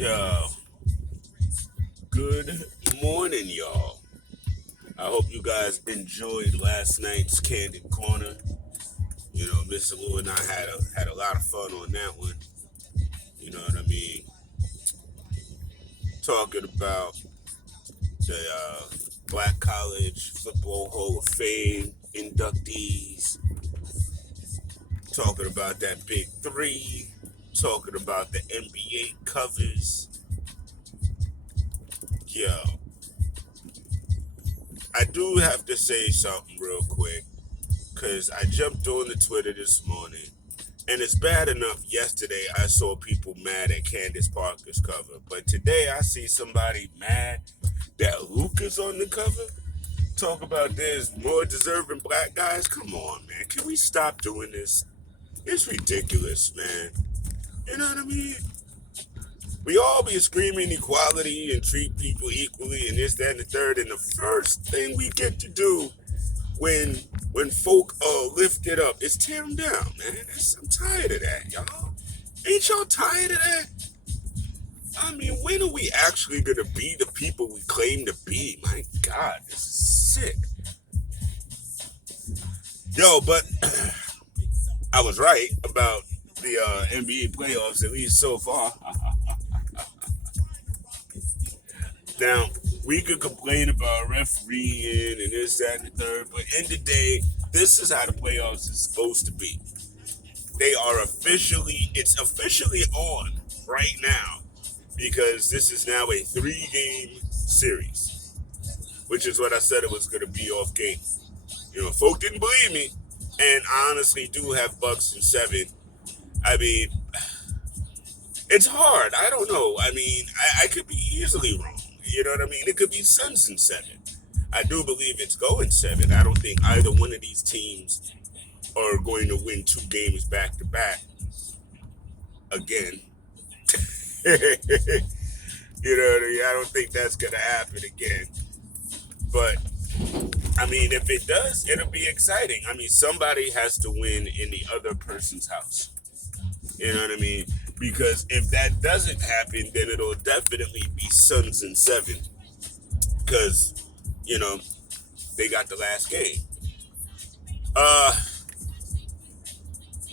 Yo, good morning, y'all. I hope you guys enjoyed last night's Candid Corner. Mr. Lou and I had a lot of fun on that one. You know what I mean? Talking about the Black College Football Hall of Fame inductees. Talking about that big three. Talking about the NBA covers. Yo, I do have to say something real quick because I jumped on the Twitter this morning, and it's bad enough yesterday I saw people mad at Candace Parker's cover, but today I see somebody mad that Luke is on the cover. Talk about there's more deserving black guys. Come on, man. Can we stop doing this? It's ridiculous, man. You know what I mean? We all be screaming equality and treat people equally and this, that, and the third, and the first thing we get to do when folk lift it up is tear them down, man. I'm tired of that, y'all. Ain't y'all tired of that? I mean, when are we actually gonna be the people we claim to be? My God, this is sick. Yo, but I was right about the NBA playoffs, at least so far. Now, we could complain about refereeing and this, that, and the third, but in the day, this is how the playoffs is supposed to be. It's officially on right now because this is now a 3-game series, which is what I said it was going to be off game. Folk didn't believe me, and I honestly do have Bucks in 7. I mean, it's hard. I don't know. I mean, I could be easily wrong. You know what I mean? It could be Suns in 7. I do believe it's going 7. I don't think either one of these teams are going to win 2 games back to back again. You know what I mean? I don't think that's going to happen again. But, I mean, if it does, it'll be exciting. I mean, somebody has to win in the other person's house. You know what I mean? Because if that doesn't happen, then it'll definitely be Suns in 7. Because, they got the last game.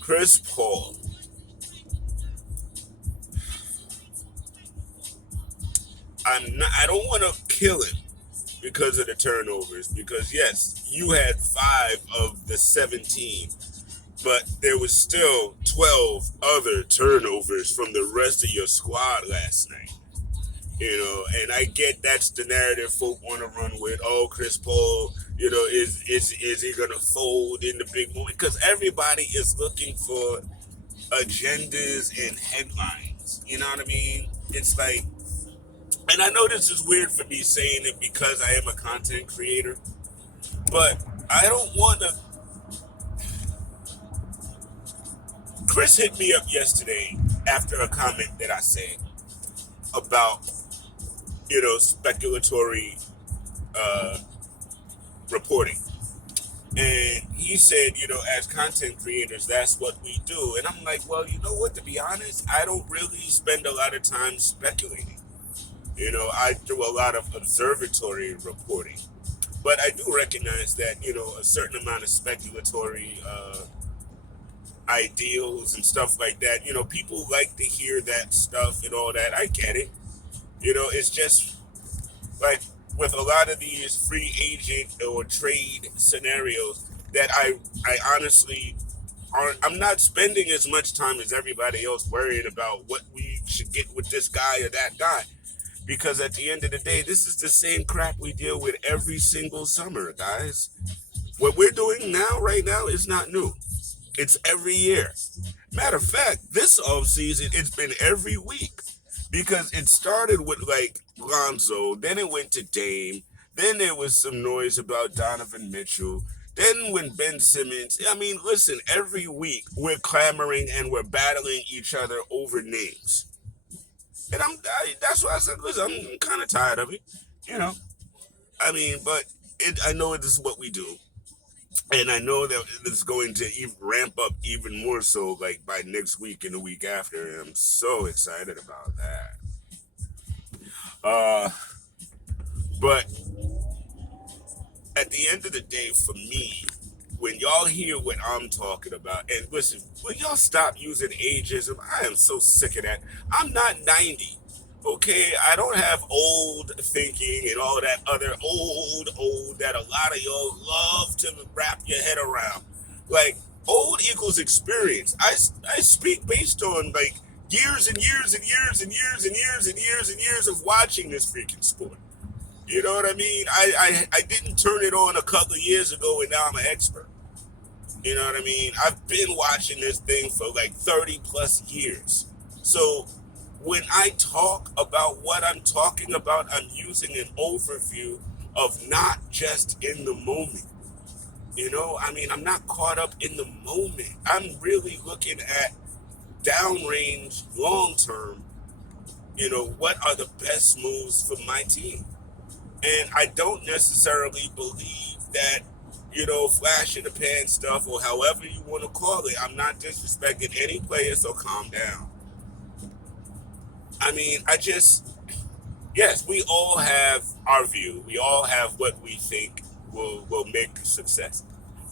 Chris Paul. I don't want to kill him because of the turnovers. Because yes, you had 5 of the 17, but there was still 12 other turnovers from the rest of your squad last night. And I get that's the narrative folk want to run with. Oh, Chris Paul, is he gonna fold in the big moment? Because everybody is looking for agendas and headlines. You know what I mean? It's like, and I know this is weird for me saying it because I am a content creator, but I don't want to. Chris hit me up yesterday after a comment that I said about speculatory reporting. And he said, as content creators, that's what we do. And I'm like, well, you know what? To be honest, I don't really spend a lot of time speculating. I do a lot of observatory reporting. But I do recognize that, a certain amount of speculatory ideals and stuff like that, people like to hear that stuff and all that. I get it. It's just like with a lot of these free agent or trade scenarios that I honestly I'm not spending as much time as everybody else worrying about what we should get with this guy or that guy. Because at the end of the day, this is the same crap we deal with every single summer, guys. What we're doing now, right now, is not new. It's every year. Matter of fact, this offseason, it's been every week. Because it started with like Lonzo, then it went to Dame, then there was some noise about Donovan Mitchell, then when Ben Simmons, I mean, listen, every week we're clamoring and we're battling each other over names. And that's why I said, listen, I'm kind of tired of it, I mean, but I know this is what we do. And I know that it's going to ramp up even more so like by next week and the week after. And I'm so excited about that. Uh, but at the end of the day, for me, when y'all hear what I'm talking about, and listen, will y'all stop using ageism? I am so sick of that. I'm not 90. Okay, I don't have old thinking and all that other old that a lot of y'all love to wrap your head around. Like, old equals experience. I speak based on like years and years and years and years and years and years and years of watching this freaking sport. You know what I mean? I didn't turn it on a couple of years ago and now I'm an expert. You know what I mean? I've been watching this thing for like 30 plus years. So when I talk about what I'm talking about, I'm using an overview of not just in the moment. You know, I mean, I'm not caught up in the moment. I'm really looking at downrange, long term, what are the best moves for my team? And I don't necessarily believe that, flash in the pan stuff or however you want to call it. I'm not disrespecting any player, so calm down. I mean, yes, we all have our view. We all have what we think will make success.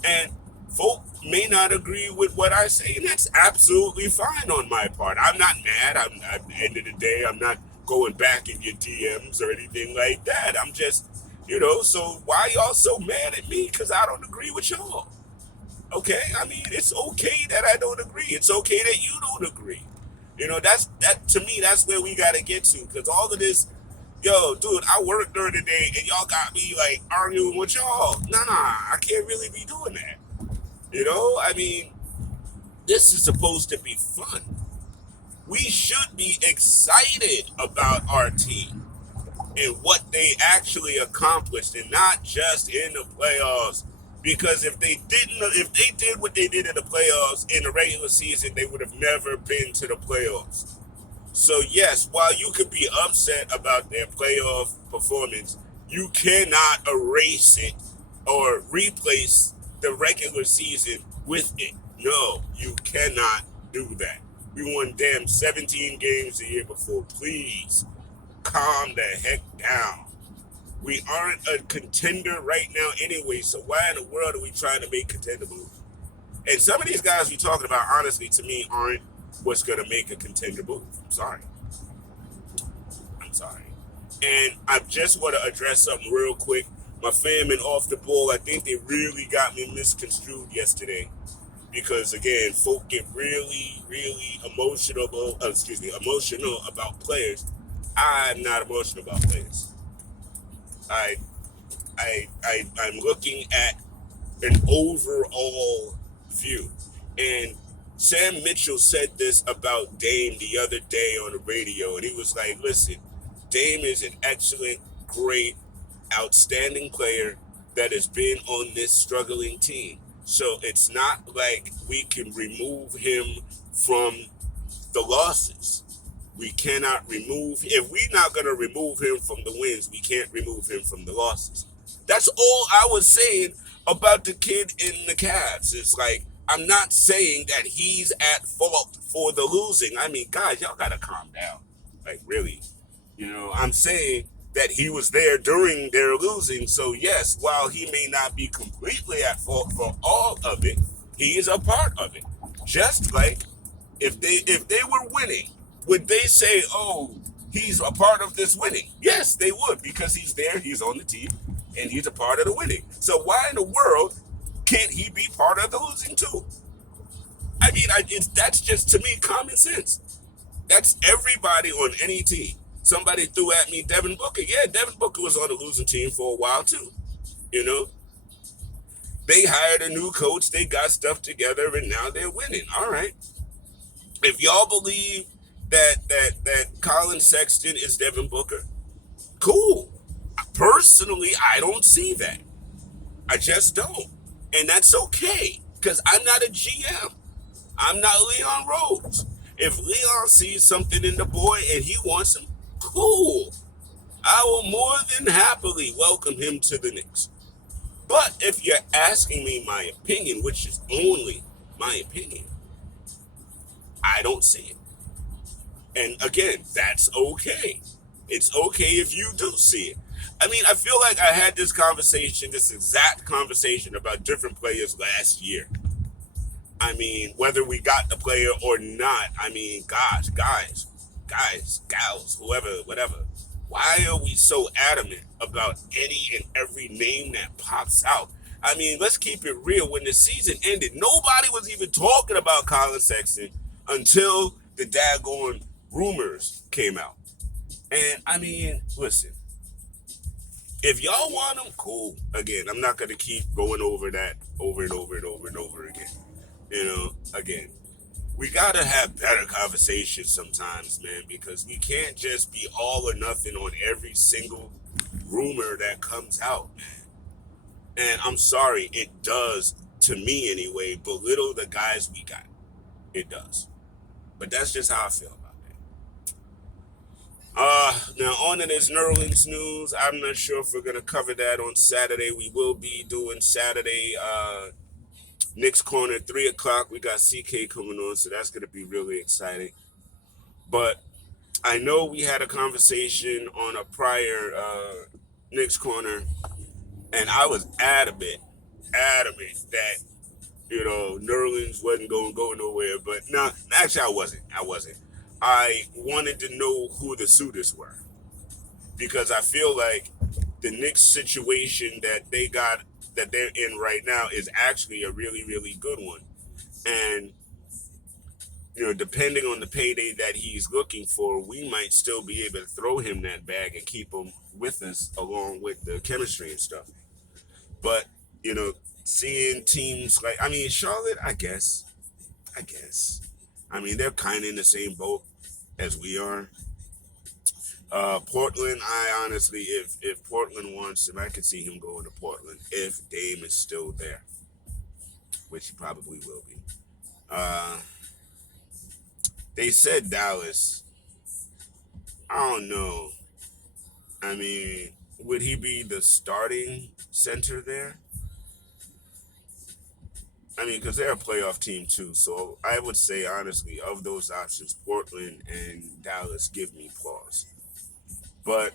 And folk may not agree with what I say, and that's absolutely fine on my part. I'm not mad. At the end of the day, I'm not going back in your DMs or anything like that. I'm just, so why y'all so mad at me? Because I don't agree with y'all. Okay? I mean, it's okay that I don't agree. It's okay that you don't agree. That to me, that's where we got to get to. Because all of this, yo, dude, I work during the day and y'all got me like arguing with y'all. Nah, I can't really be doing that. I mean, this is supposed to be fun. We should be excited about our team and what they actually accomplished and not just in the playoffs. Because if they did what they did in the playoffs in the regular season, they would have never been to the playoffs. So yes, while you could be upset about their playoff performance, you cannot erase it or replace the regular season with it. No, you cannot do that. We won damn 17 games the year before. Please calm the heck down. We aren't a contender right now anyway, so why in the world are we trying to make contender moves? And some of these guys we talking about, honestly, to me, aren't what's going to make a contender move. I'm sorry. And I just want to address something real quick. My fam and off the ball, I think they really got me misconstrued yesterday. Because again, folk get really, really emotional about players. I'm not emotional about players. I, I'm looking at an overall view. And Sam Mitchell said this about Dame the other day on the radio, and he was like, listen, Dame is an excellent, great, outstanding player that has been on this struggling team. So it's not like we can remove him from the losses. We cannot if we're not going to remove him from the wins, we can't remove him from the losses. That's all I was saying about the kid in the Cavs. It's like, I'm not saying that he's at fault for the losing. I mean, guys, y'all got to calm down. Like, really. I'm saying that he was there during their losing. So, yes, while he may not be completely at fault for all of it, he is a part of it. Just like if they were winning, would they say, oh, he's a part of this winning? Yes, they would, because he's there, he's on the team, and he's a part of the winning. So why in the world can't he be part of the losing too? I mean, that's just, to me, common sense. That's everybody on any team. Somebody threw at me Devin Booker. Yeah, Devin Booker was on the losing team for a while too. They hired a new coach, they got stuff together, and now they're winning. All right. If y'all believe that Colin Sexton is Devin Booker, cool. Personally, I don't see that. I just don't. And that's okay, because I'm not a GM. I'm not Leon Rose. If Leon sees something in the boy and he wants him, cool. I will more than happily welcome him to the Knicks. But if you're asking me my opinion, which is only my opinion, I don't see it. And again, that's okay. It's okay if you do see it. I mean, I feel like I had this conversation, this exact conversation about different players last year. I mean, whether we got the player or not, I mean, gosh, guys, gals, whoever, whatever. Why are we so adamant about any and every name that pops out? I mean, let's keep it real. When the season ended, nobody was even talking about Colin Sexton until the daggone rumors came out. And I mean, listen, if y'all want him, cool. Again, I'm not gonna keep going over that over and over and over and over again. Again, we gotta have better conversations sometimes, man, because we can't just be all or nothing on every single rumor that comes out, man. And I'm sorry, it does, to me anyway, belittle the guys we got. It does. But that's just how I feel about that. Now on to this Nerlens news. I'm not sure if we're gonna cover that on Saturday. We will be doing Saturday, Knicks Corner, 3 o'clock. We got CK coming on, so that's gonna be really exciting. But I know we had a conversation on a prior Knicks Corner, and I was adamant that Nerlens wasn't going to go nowhere. But no, actually, I wasn't. I wanted to know who the suitors were because I feel like the Knicks situation that they're in right now is actually a really, really good one, and depending on the payday that he's looking for, we might still be able to throw him that bag and keep him with us along with the chemistry and stuff. But, you know, seeing teams like, I mean, Charlotte, I guess. I mean, they're kind of in the same boat as we are. Portland, I honestly, if Portland wants him, I could see him going to Portland if Dame is still there, which he probably will be. Uh, they said Dallas. I don't know. I mean, would he be the starting center there? I mean, because they're a playoff team too. So I would say, honestly, of those options, Portland and Dallas give me pause. But,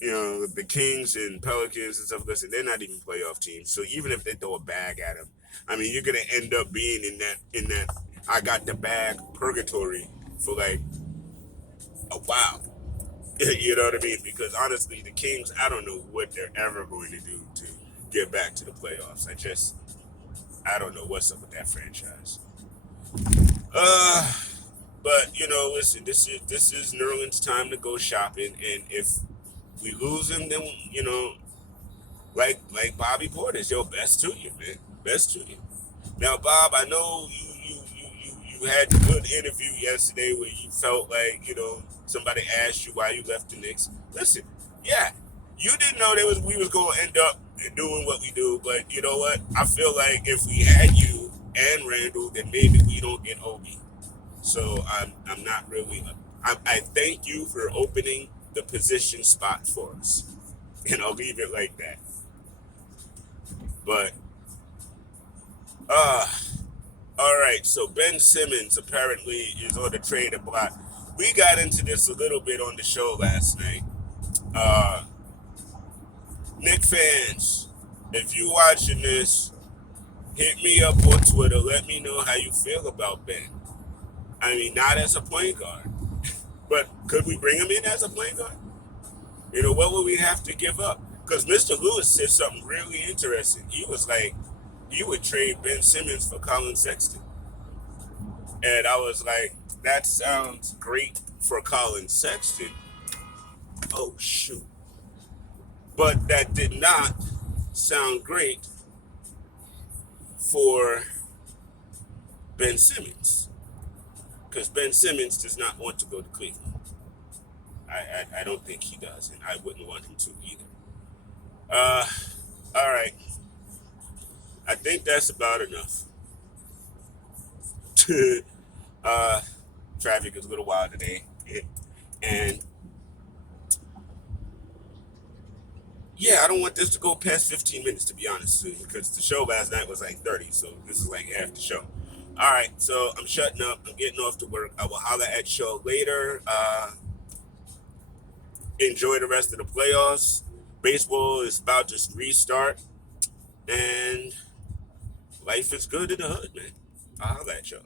the Kings and Pelicans and stuff, listen, they're not even playoff teams. So even if they throw a bag at them, I mean, you're going to end up being in that, I got the bag purgatory for like a while. You know what I mean? Because honestly, the Kings, I don't know what they're ever going to do to get back to the playoffs. I don't know what's up with that franchise. Uh, but listen, this is Nerlens' time to go shopping, and if we lose him, then like Bobby Portis, yo, best to you, man, best to you. Now, Bob, I know you had a good interview yesterday where you felt like somebody asked you why you left the Knicks. Listen, yeah, you didn't know we was going to end up doing what we do, but you know what? I feel like if we had you and Randall, then maybe we don't get Obi. So I'm not really. I thank you for opening the position spot for us, and I'll leave it like that. But uh all right, so Ben Simmons apparently is on the trade block. We got into this a little bit on the show last night. Uh, Nick fans, if you watching this, hit me up on Twitter. Let me know how you feel about Ben. I mean, not as a point guard, but could we bring him in as a point guard? What would we have to give up? Because Mr. Lewis said something really interesting. He was like, you would trade Ben Simmons for Colin Sexton. And I was like, that sounds great for Colin Sexton. Oh, shoot. But that did not sound great for Ben Simmons. Because Ben Simmons does not want to go to Cleveland. I don't think he does, and I wouldn't want him to either. Uh, all right. I think that's about enough. uh, Traffic is a little wild today. And yeah, I don't want this to go past 15 minutes, to be honest, because the show last night was like 30, so this is like half the show. All right, so I'm shutting up. I'm getting off to work. I will holler at y'all later. enjoy the rest of the playoffs. Baseball is about to restart, and life is good in the hood, man. I'll holler at y'all.